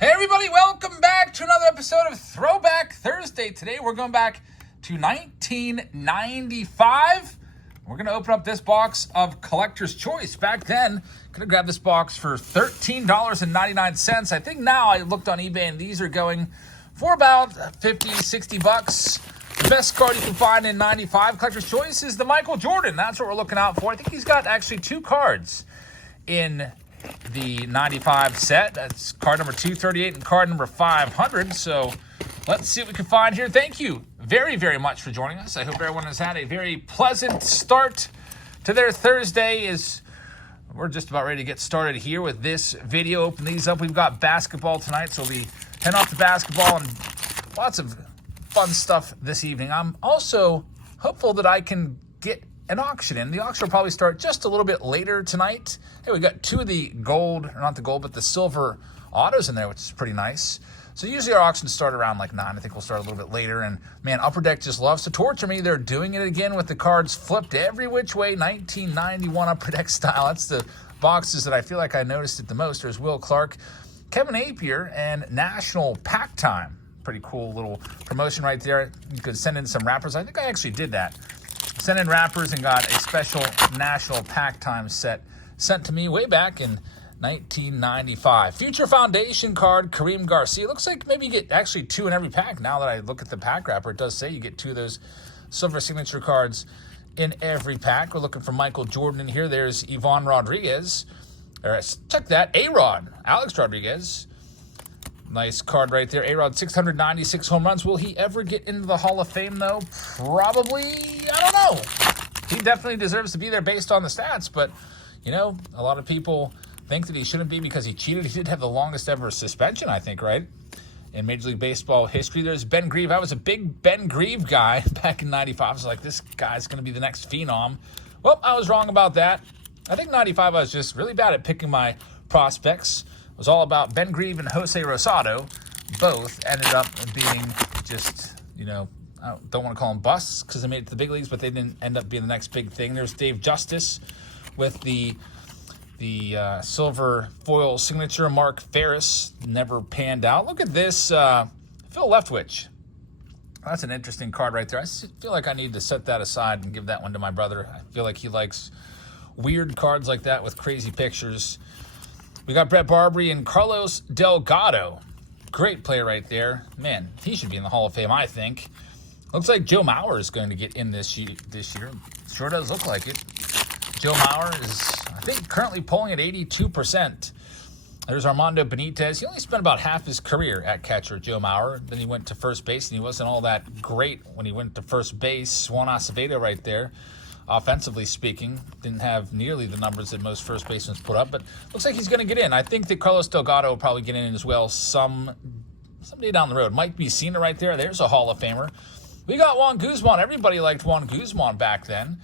Hey everybody, welcome back to another episode of Throwback Thursday. Today we're going back to 1995. We're going to open up this box of Collector's Choice. Back then, could have grabbed this box for $13.99. I think now I looked on eBay and these are going for about 50, 60 bucks. The best card you can find in 95 Collector's Choice is the Michael Jordan. That's what we're looking out for. I think he's got actually two cards in the 95 set. That's card number 238 and card number 500. So let's see what we can find here. Thank you very, very much for joining us. I hope everyone has had a very pleasant start to their Thursday. We're just about ready to get started here with this video. Open these up. We've got basketball tonight, so we'll be heading off to basketball and lots of fun stuff this evening. I'm also hopeful that I can get an auction in. The auction will probably start just a little bit later tonight. Hey, we got two of the gold, or not the gold, but the silver autos in there, which is pretty nice. So usually our auctions start around like 9. I think we'll start a little bit later. And man, Upper Deck just loves to torture me. They're doing it again with the cards flipped every which way, 1991 Upper Deck style. That's the boxes that I feel like I noticed it the most. There's Will Clark, Kevin Apier, and National Pack Time. Pretty cool little promotion right there. You could send in some wrappers. I think I actually did that. Sent in wrappers and got a special National Pack Time set sent to me way back in 1995. Future Foundation card, Kareem Garcia. Looks like maybe you get actually 2 in every pack. Now that I look at the pack wrapper, it does say you get 2 of those silver signature cards in every pack. We're looking for Michael Jordan in here. There's Yvonne Rodriguez. Or check that, A-Rod, Alex Rodriguez. Nice card right there. A-Rod, 696 home runs. Will he ever get into the Hall of Fame, though? Probably, I don't know. He definitely deserves to be there based on the stats, but, you know, a lot of people think that he shouldn't be because he cheated. He did have the longest ever suspension, I think, right? In Major League Baseball history. There's Ben Grieve. I was a big Ben Grieve guy back in 95. I was like, this guy's going to be the next phenom. Well, I was wrong about that. I think 95, I was just really bad at picking my prospects. It was all about Ben Grieve and Jose Rosado. Both ended up being just, you know, I don't want to call them busts because they made it to the big leagues, but they didn't end up being the next big thing. There's Dave Justice with the silver foil signature. Mark Ferris never panned out. Look at this, Phil Leftwich. That's an interesting card right there. I feel like I need to set that aside and give that one to my brother. I feel like he likes weird cards like that with crazy pictures. We got Brett Barbary and Carlos Delgado. Great player right there. Man, he should be in the Hall of Fame, I think. Looks like Joe Mauer is going to get in this year. Sure does look like it. Joe Mauer is, I think, currently polling at 82%. There's Armando Benitez. He only spent about half his career at catcher, Joe Mauer. Then he went to first base, and he wasn't all that great when he went to first base. Juan Acevedo right there. Offensively speaking, didn't have nearly the numbers that most first basemen put up, but looks like he's going to get in. I think that Carlos Delgado will probably get in as well someday down the road. Mike Vicina right there. There's a Hall of Famer. We got Juan Guzman. Everybody liked Juan Guzman back then.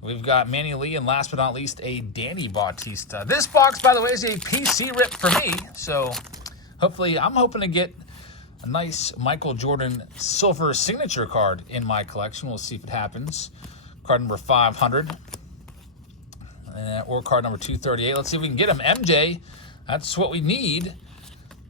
We've got Manny Lee, and last but not least, a Danny Bautista. This box, by the way, is a PC rip for me, so hopefully I'm hoping to get a nice Michael Jordan silver signature card in my collection. We'll see if it happens. Card number 500 or card number 238. Let's see if we can get him. MJ, that's what we need.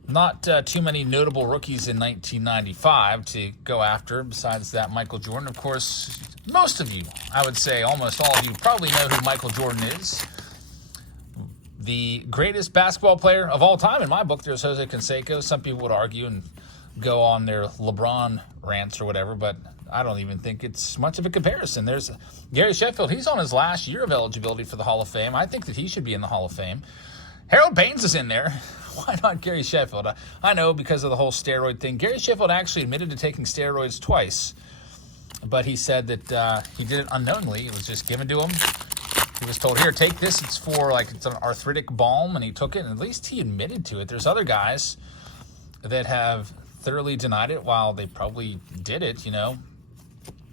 Not too many notable rookies in 1995 to go after besides that Michael Jordan. Of course, most of you, I would say almost all of you, probably know who Michael Jordan is. The greatest basketball player of all time in my book. There's Jose Canseco. Some people would argue and go on their LeBron rants or whatever, but I don't even think it's much of a comparison. There's Gary Sheffield. He's on his last year of eligibility for the Hall of Fame. I think that he should be in the Hall of Fame. Harold Baines is in there. Why not Gary Sheffield? I know because of the whole steroid thing. Gary Sheffield actually admitted to taking steroids twice, but he said that he did it unknowingly. It was just given to him. He was told, here, take this. It's it's an arthritic balm, and he took it, and at least he admitted to it. There's other guys that have thoroughly denied it while they probably did it, you know.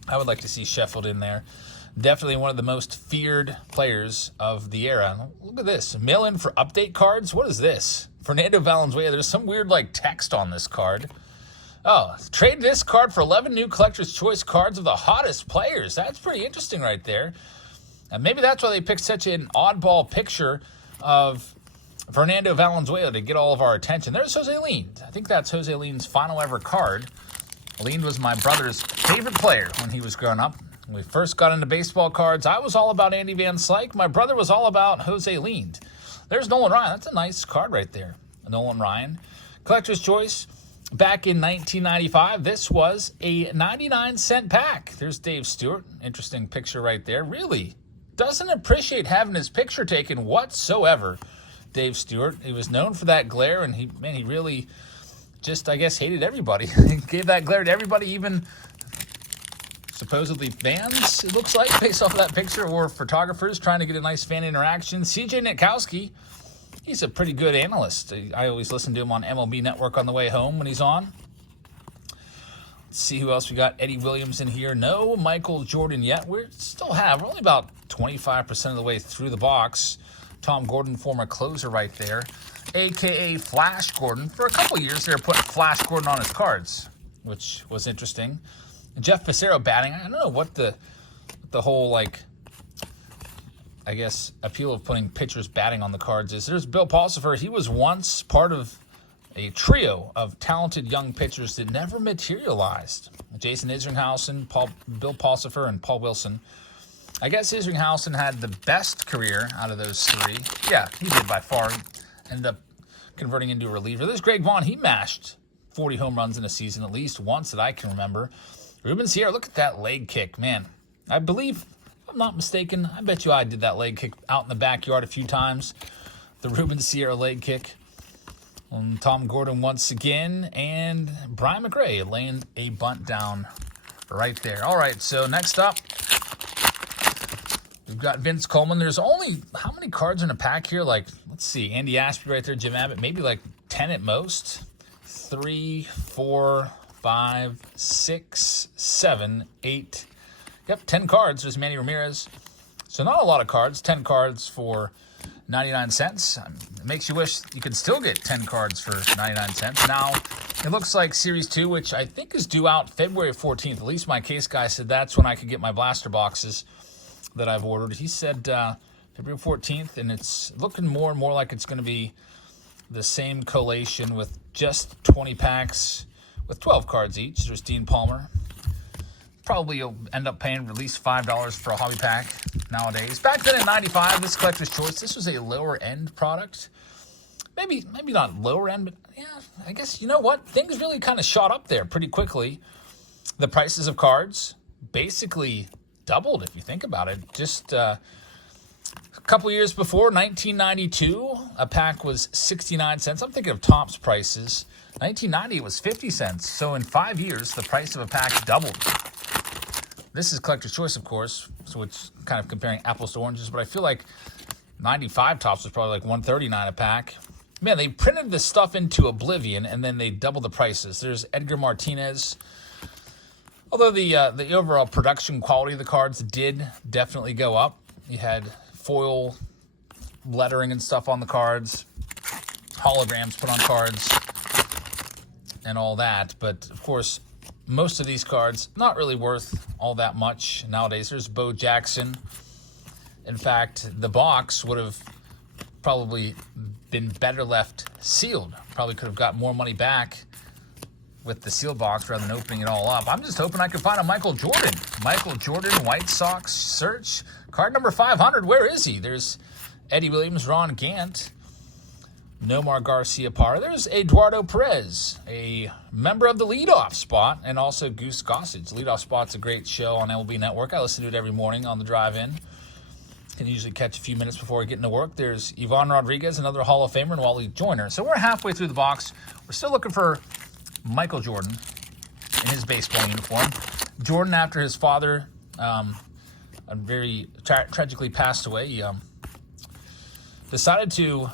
I would like to see Sheffield in there. Definitely one of the most feared players of the era. Look at this. Mail in for update cards. What is this? Fernando Valenzuela. There's some weird text on this card. Oh, trade this card for 11 new Collector's Choice cards of the hottest players. That's pretty interesting right there. And maybe that's why they picked such an oddball picture of Fernando Valenzuela to get all of our attention. There's Jose Lind. I think that's Jose Lind's final ever card. Lind was my brother's favorite player when he was growing up. When we first got into baseball cards, I was all about Andy Van Slyke. My brother was all about Jose Lind. There's Nolan Ryan. That's a nice card right there. Nolan Ryan. Collector's Choice. Back in 1995, this was a 99-cent pack. There's Dave Stewart. Interesting picture right there. Really doesn't appreciate having his picture taken whatsoever. Dave Stewart. He was known for that glare, and he really just, I guess, hated everybody. He gave that glare to everybody, even supposedly fans, it looks like, based off of that picture, or photographers trying to get a nice fan interaction. CJ Nitkowski, he's a pretty good analyst. I always listen to him on MLB Network on the way home when he's on. Let's see who else we got. Eddie Williams in here. No Michael Jordan yet. We're only about 25% of the way through the box. Tom Gordon, former closer right there, a.k.a. Flash Gordon. For a couple years, they were putting Flash Gordon on his cards, which was interesting. And Jeff Fassero batting. I don't know what the whole, like, I guess, appeal of putting pitchers batting on the cards is. There's Bill Pulsipher. He was once part of a trio of talented young pitchers that never materialized. Jason Isringhausen, Bill Pulsipher, and Paul Wilson. I guess Isringhausen had the best career out of those three. Yeah, he did by far. Ended up converting into a reliever. There's Greg Vaughn. He mashed 40 home runs in a season at least once that I can remember. Ruben Sierra, look at that leg kick, man. I believe, if I'm not mistaken, I bet you I did that leg kick out in the backyard a few times. The Ruben Sierra leg kick. And Tom Gordon once again. And Brian McRae laying a bunt down right there. All right, so next up, we've got Vince Coleman. There's only, how many cards in a pack here? Like, let's see, Andy Ashby right there, Jim Abbott, maybe like 10 at most. 3, 4, 5, 6, 7, 8. Yep, 10 cards. There's Manny Ramirez. So not a lot of cards. 10 cards for 99 cents. It makes you wish you could still get 10 cards for 99 cents. Now, it looks like Series 2, which I think is due out February 14th. At least my case guy said that's when I could get my blaster boxes that I've ordered. He said February 14th, and it's looking more and more like it's going to be the same collation with just 20 packs with 12 cards each. There's Dean Palmer. Probably you'll end up paying at least $5 for a hobby pack nowadays. Back then in 95, this Collector's Choice, this was a lower-end product. Maybe not lower end, but yeah, I guess, you know what? Things really kind of shot up there pretty quickly. The prices of cards basically doubled, if you think about it. Just a couple years before, 1992, a pack was 69 cents. I'm thinking of Topps prices. 1990, it was 50 cents. So in 5 years, the price of a pack doubled. This is Collector's Choice, of course, so it's kind of comparing apples to oranges, but I feel like 95 Topps was probably like $139 a pack. Man, they printed this stuff into oblivion, and then they doubled the prices. There's Edgar Martinez. Although the overall production quality of the cards did definitely go up. You had foil lettering and stuff on the cards, holograms put on cards, and all that. But, of course, most of these cards not really worth all that much nowadays. There's Bo Jackson. In fact, the box would have probably been better left sealed. Probably could have got more money back with the sealed box rather than opening it all up. I'm just hoping I can find a Michael Jordan. Michael Jordan, White Sox search. Card number 500, where is he? There's Eddie Williams, Ron Gant, Nomar Garcia-Parra. There's Eduardo Perez, a member of the leadoff spot, and also Goose Gossage. Leadoff Spot's a great show on MLB Network. I listen to it every morning on the drive-in. Can usually catch a few minutes before getting to work. There's Ivan Rodriguez, another Hall of Famer, and Wally Joyner. So we're halfway through the box. We're still looking for Michael Jordan in his baseball uniform. Jordan, after his father very tragically passed away, he decided to,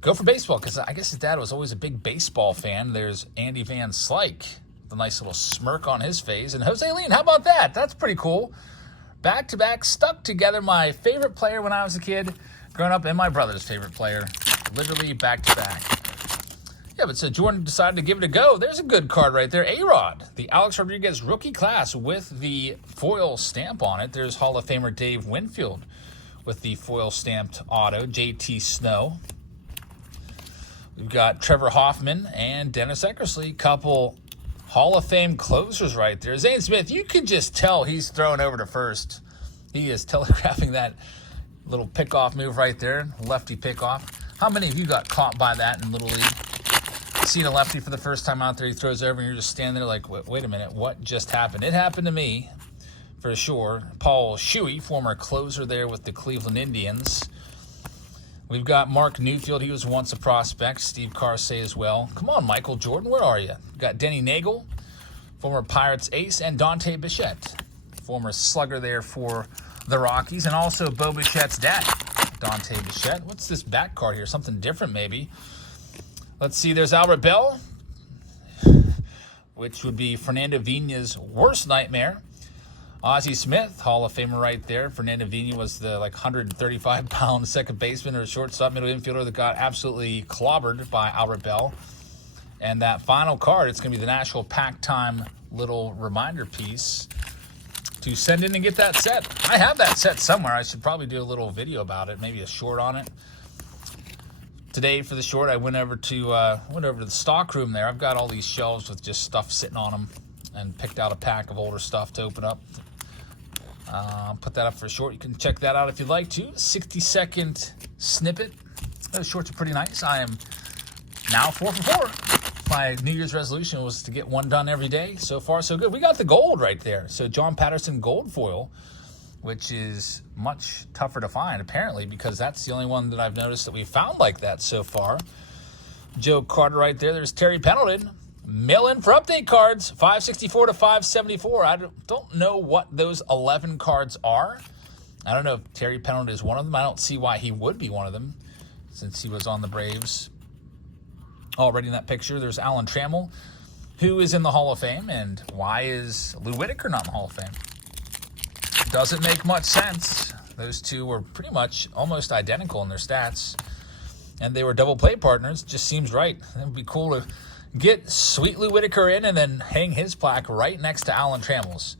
go for baseball, because I guess his dad was always a big baseball fan. There's Andy Van Slyke, the nice little smirk on his face. And Jose Lind, how about that? That's pretty cool. Back-to-back, stuck together. My favorite player when I was a kid, growing up, and my brother's favorite player. Literally back-to-back. Yeah, but so Jordan decided to give it a go. There's a good card right there. A-Rod, the Alex Rodriguez rookie class with the foil stamp on it. There's Hall of Famer Dave Winfield with the foil stamped auto, JT Snow. We've got Trevor Hoffman and Dennis Eckersley, couple Hall of Fame closers right there. Zane Smith, you can just tell he's throwing over to first. He is telegraphing that little pickoff move right there, lefty pickoff. How many of you got caught by that in Little League? Seen a lefty for the first time out there, he throws over and you're just standing there like, wait a minute, what just happened? It happened to me, for sure. Paul Shuey, former closer there with the Cleveland Indians. We've got Mark Newfield. He was once a prospect. Steve Carsey as well. Come on, Michael Jordan. Where are you? We've got Denny Nagel, former Pirates ace, and Dante Bichette, former slugger there for the Rockies, and also Bo Bichette's dad, Dante Bichette. What's this back card here? Something different maybe. Let's see. There's Albert Bell, which would be Fernando Vina's worst nightmare. Ozzie Smith, Hall of Famer right there. Fernando Vina was the 135-pound second baseman or shortstop, middle infielder that got absolutely clobbered by Albert Bell. And that final card, it's going to be the National Pack Time little reminder piece to send in and get that set. I have that set somewhere. I should probably do a little video about it, maybe a short on it. Today for the short, I went over to the stock room there. I've got all these shelves with just stuff sitting on them and picked out a pack of older stuff to open up. Put that up for a short. You can check that out if you'd like to. 60-second snippet. Those shorts are pretty nice. I am now 4 for 4. My New Year's resolution was to get one done every day. So far, so good. We got the gold right there. So John Patterson gold foil, which is much tougher to find, apparently, because that's the only one that I've noticed that we've found like that so far. Joe Carter right there. There's Terry Pendleton. Mail in for update cards, 564 to 574. I don't know what those 11 cards are. I don't know if Terry Pendleton is one of them. I don't see why he would be one of them since he was on the Braves. Already in that picture, there's Alan Trammell, who is in the Hall of Fame. And why is Lou Whitaker not in the Hall of Fame? Doesn't make much sense. Those two were pretty much almost identical in their stats. And they were double play partners. Just seems right. It would be cool to get Sweet Lou Whitaker in and then hang his plaque right next to Alan Trammell's.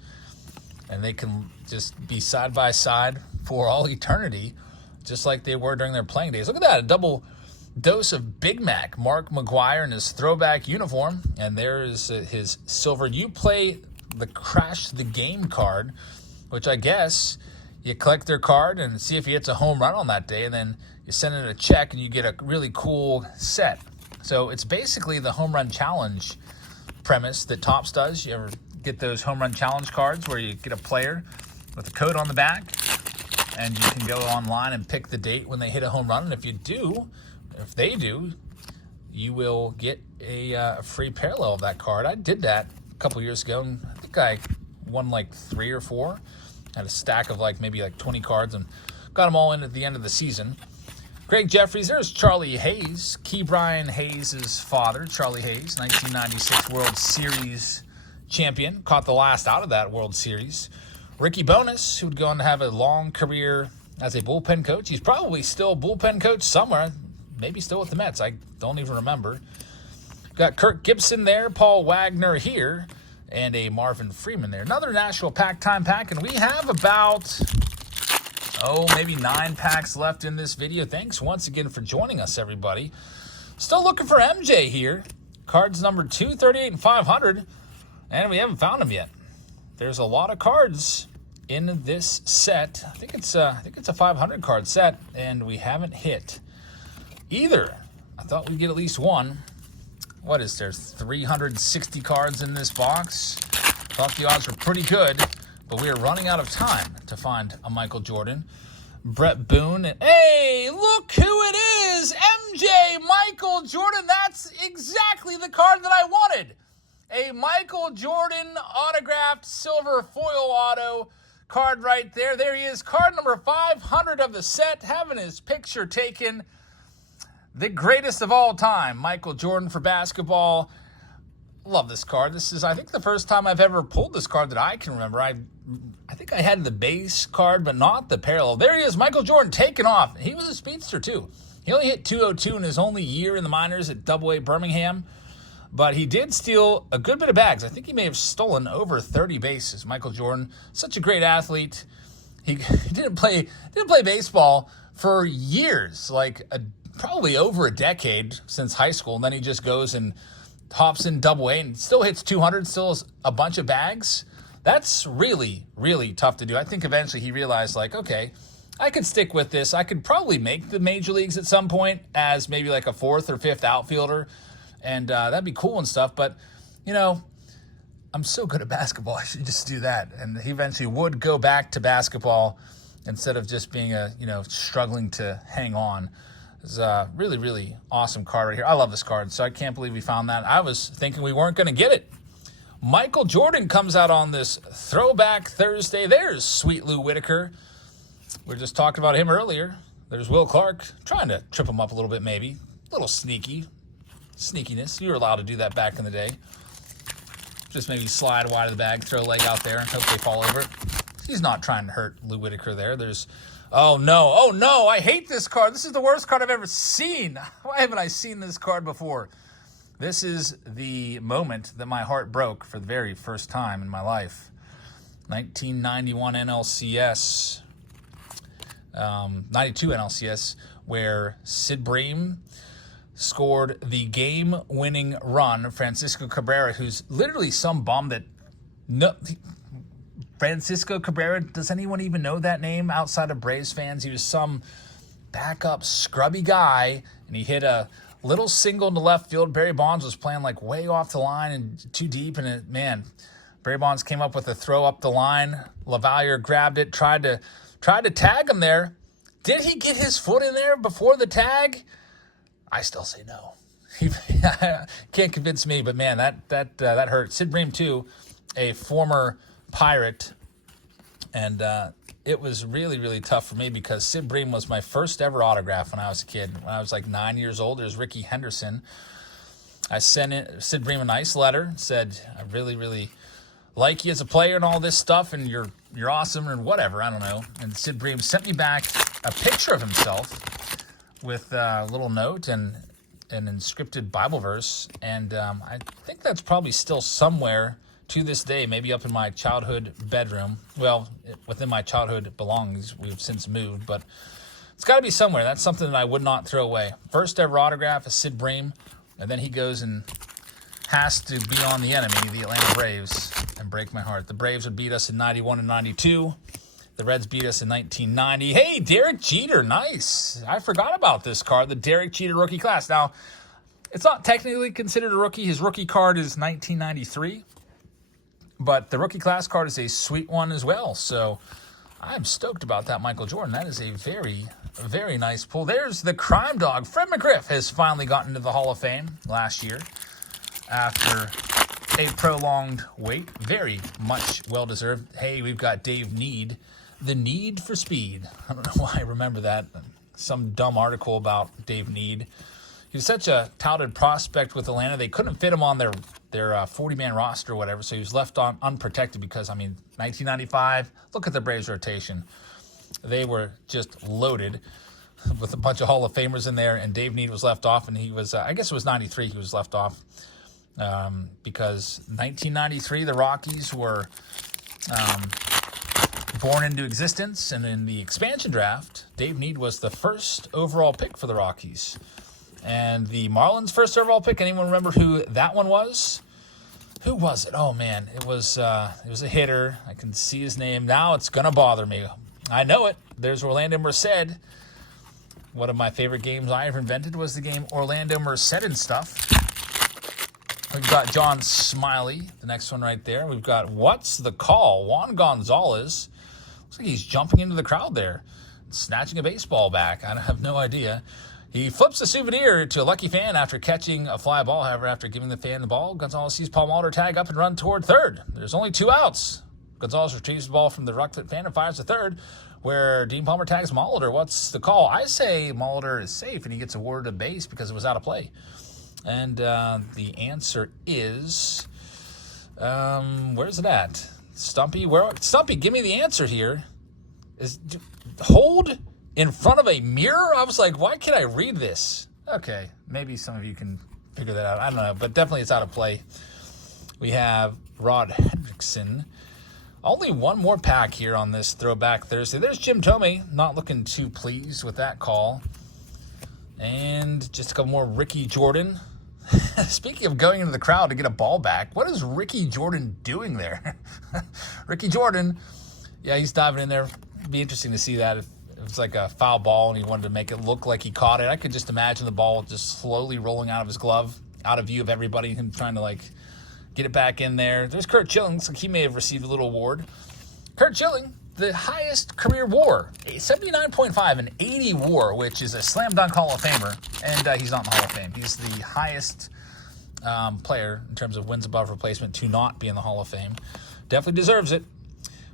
And they can just be side by side for all eternity, just like they were during their playing days. Look at that, a double dose of Big Mac. Mark McGwire in his throwback uniform. And there is his silver You Play the Crash the Game card, which I guess you collect their card and see if he hits a home run on that day. And then you send in a check and you get a really cool set. So it's basically the home run challenge premise that Topps does. You ever get those home run challenge cards where you get a player with a code on the back and you can go online and pick the date when they hit a home run. And if they do, you will get a free parallel of that card. I did that a couple years ago, and I think I won 3 or 4. Had a stack of maybe 20 cards and got them all in at the end of the season. Greg Jeffries, there's Charlie Hayes, Key Brian Hayes' father, Charlie Hayes, 1996 World Series champion, caught the last out of that World Series. Ricky Bonas, who would go on to have a long career as a bullpen coach. He's probably still a bullpen coach somewhere, maybe still with the Mets. I don't even remember. Got Kirk Gibson there, Paul Wagner here, and a Marvin Freeman there. Another National Pack Time pack, and we have about maybe 9 packs left in this video. Thanks once again for joining us, everybody. Still looking for MJ here. Cards number 238 and 500, and we haven't found him yet. There's a lot of cards in this set. I think it's a 500 card set, and we haven't hit either. I thought we'd get at least one. What is there? 360 cards in this box. Thought the odds were pretty good. But we are running out of time to find a Michael Jordan. Brett Boone. Hey, look who it is! MJ Michael Jordan. That's exactly the card that I wanted. A Michael Jordan autographed silver foil auto card right there. There he is. Card number 500 of the set. Having his picture taken. The greatest of all time. Michael Jordan for basketball. Love this card. This is, I think, the first time I've ever pulled this card that I can remember. I think I had the base card, but not the parallel. There he is, Michael Jordan, taking off. He was a speedster, too. He only hit 202 in his only year in the minors at AA Birmingham, but he did steal a good bit of bags. I think he may have stolen over 30 bases. Michael Jordan, such a great athlete. He didn't play baseball for years, like probably over a decade since high school, and then he just goes and hops in Double A and still hits 200, still has a bunch of bags. That's really, really tough to do. I think eventually he realized, like, okay, I could stick with this. I could probably make the major leagues at some point as maybe like a fourth or fifth outfielder, and that'd be cool and stuff. But, you know, I'm so good at basketball, I should just do that. And he eventually would go back to basketball instead of just being struggling to hang on. It's a really, really awesome card right here. I love this card, so I can't believe we found that. I was thinking we weren't going to get it. Michael Jordan comes out on this Throwback Thursday. There's Sweet Lou Whitaker. We were just talking about him earlier. There's Will Clark, trying to trip him up a little bit maybe. A little sneakiness. You were allowed to do that back in the day. Just maybe slide wide of the bag, throw a leg out there, and hope they fall over it. He's not trying to hurt Lou Whitaker there. Oh no, I hate this card. This is the worst card I've ever seen. Why haven't I seen this card before? This is the moment that my heart broke for the very first time in my life. 1991 NLCS, 92 NLCS, where Sid Bream scored the game-winning run. Francisco Cabrera, who's literally some bum that... Francisco Cabrera, does anyone even know that name outside of Braves fans? He was some backup scrubby guy, and he hit a little single into left field. Barry Bonds was playing like way off the line and too deep, and Barry Bonds came up with a throw up the line. LaValliere grabbed it, tried to tag him there. Did he get his foot in there before the tag? I still say no. He can't convince me, but man, that hurt. Sid Bream too, a former Pirate, and it was really, really tough for me because Sid Bream was my first ever autograph when I was a kid. When I was like 9 years old, there's Ricky Henderson. I sent Sid Bream a nice letter, said, I really, really like you as a player and all this stuff, and you're awesome and whatever, I don't know. And Sid Bream sent me back a picture of himself with a little note and an inscripted Bible verse, and I think that's probably still somewhere to this day, maybe up in my childhood bedroom. Well, within my childhood belongings. We've since moved, but it's got to be somewhere. That's something that I would not throw away. First ever autograph is Sid Bream, and then he goes and has to be on the enemy, the Atlanta Braves, and break my heart. The Braves would beat us in 91 and 92. The Reds beat us in 1990. Hey, Derek Jeter, nice. I forgot about this card, the Derek Jeter rookie class. Now, it's not technically considered a rookie. His rookie card is 1993. But the rookie class card is a sweet one as well. So I'm stoked about that, Michael Jordan. That is a very, very nice pull. There's the crime dog. Fred McGriff has finally gotten into the Hall of Fame last year after a prolonged wait. Very much well-deserved. Hey, we've got Dave Need. The Need for Speed. I don't know why I remember that. Some dumb article about Dave Need. He was such a touted prospect with Atlanta. They couldn't fit him on their 40-man roster or whatever, so he was left on unprotected because, 1995, look at the Braves rotation. They were just loaded with a bunch of Hall of Famers in there, and Dave Need was left off, and he was, I guess it was 93 he was left off because 1993, the Rockies were born into existence, and in the expansion draft, Dave Need was the first overall pick for the Rockies. And the Marlins' first overall pick, anyone remember who that one was? Who was it? Oh, man, it was a hitter. I can see his name. Now it's going to bother me. I know it. There's Orlando Merced. One of my favorite games I ever invented was the game Orlando Merced and stuff. We've got John Smiley, the next one right there. We've got What's the Call? Juan Gonzalez. Looks like he's jumping into the crowd there, snatching a baseball back. I have no idea. He flips a souvenir to a lucky fan after catching a fly ball. However, after giving the fan the ball, Gonzalez sees Paul Molitor tag up and run toward third. There's only 2 outs. Gonzalez retrieves the ball from the Rucklet fan and fires to third, where Dean Palmer tags Molitor. What's the call? I say Molitor is safe, and he gets awarded a base because it was out of play. And the answer is, where's it at? Stumpy, Stumpy, give me the answer here. Hold in front of a mirror? I was like, why can't I read this? Okay, maybe some of you can figure that out. I don't know, but definitely it's out of play. We have Rod Hendrickson Only one more pack here on this Throwback Thursday. There's Jim Tomey, not looking too pleased with that call. And just a couple more Ricky Jordan. Speaking of going into the crowd to get a ball back, what is Ricky Jordan doing there? Ricky Jordan, yeah, he's diving in there. It'd be interesting to see that if it was like a foul ball and he wanted to make it look like he caught it. I could just imagine the ball just slowly rolling out of his glove, out of view of everybody, him trying to like get it back in there. There's Kurt Schilling. Looks like he may have received a little award. Kurt Schilling, the highest career WAR, a 79.5, an 80 WAR, which is a slam dunk Hall of Famer, and he's not in the Hall of Fame. He's the highest player in terms of wins above replacement to not be in the Hall of Fame. Definitely deserves it.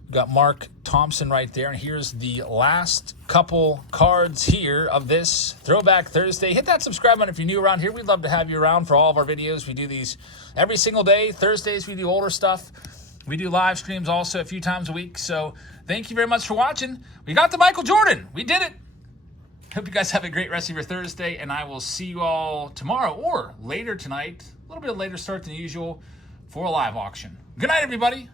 We've got Mark Thompson right there, and here's the last couple cards here of this Throwback Thursday. Hit that subscribe button if you're new around here. We'd love to have you around for all of our videos. We do these every single day. Thursdays, we do older stuff. We do live streams also a few times a week. So thank you very much for watching. We got the Michael Jordan. We did it. Hope you guys have a great rest of your Thursday, and I will see you all tomorrow or later tonight, a little bit later start than usual, for a live auction. Good night, everybody.